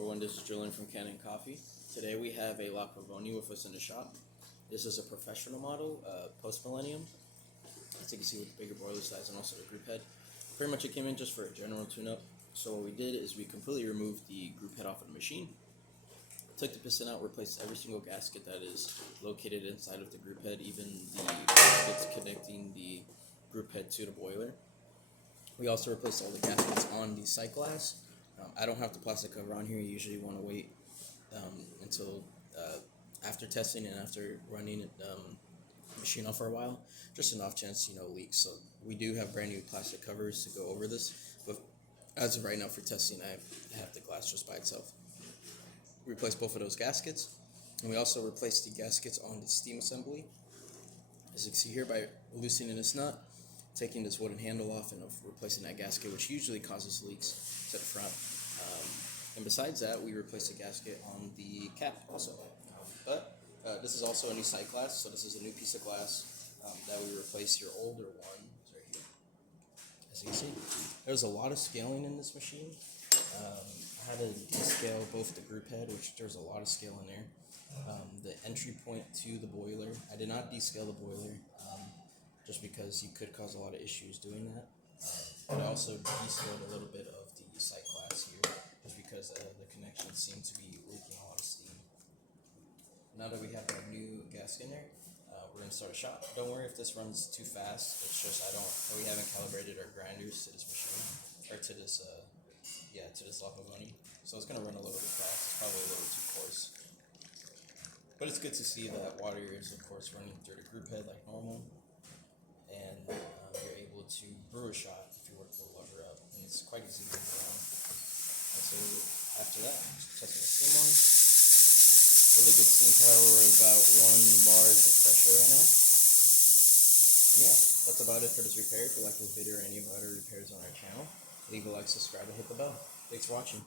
everyone, this is Julian from Kanen Coffee. Today we have a La Pavoni with us in the shop. This is a professional model, post-millennium. As you can see with the bigger boiler size and also the group head. Pretty much it came in just for a general tune-up. So what we did is we completely removed the group head off of the machine. Took the piston out, replaced every single gasket that is located inside of the group head, even the gaskets connecting the group head to the boiler. We also replaced all the gaskets on the sight glass. I don't have the plastic cover on here. You usually want to wait until after testing and after running the machine off for a while, just an off chance, leaks. So we do have brand new plastic covers to go over this, but as of right now for testing, I have the glass just by itself. Replaced both of those gaskets, and we also replaced the gaskets on the steam assembly. As you can see here, by loosening this nut, taking this wooden handle off, and replacing that gasket, which usually causes leaks to the front. And besides that, we replaced the gasket on the cap also. But this is also a new sight glass, so this is a new piece of glass that we replaced your older one. It's right here. As you can see, there's a lot of scaling in this machine. I had to descale both the group head, which there's a lot of scale in there. The entry point to the boiler, I did not descale the boiler, just because you could cause a lot of issues doing that. But I also descaled a little bit of the sight glass here, just because the connections seem to be leaking a lot of steam. Now that we have our new gasket in there, we're gonna start a shot. Don't worry if this runs too fast. It's just we haven't calibrated our grinders to this machine, or to this La Pavoni. So it's gonna run a little bit fast. It's probably a little too coarse. But it's good to see that water is, of course, running through the group head like normal. And you're able to brew a shot if you were to pull the lever up. And it's quite easy to get around. And so after that, I'm just testing the steam on. Really good steam power. We're about 1 bar of pressure right now. And yeah, that's about it for this repair. If you like this video or any of our other repairs on our channel, leave a like, subscribe, and hit the bell. Thanks for watching.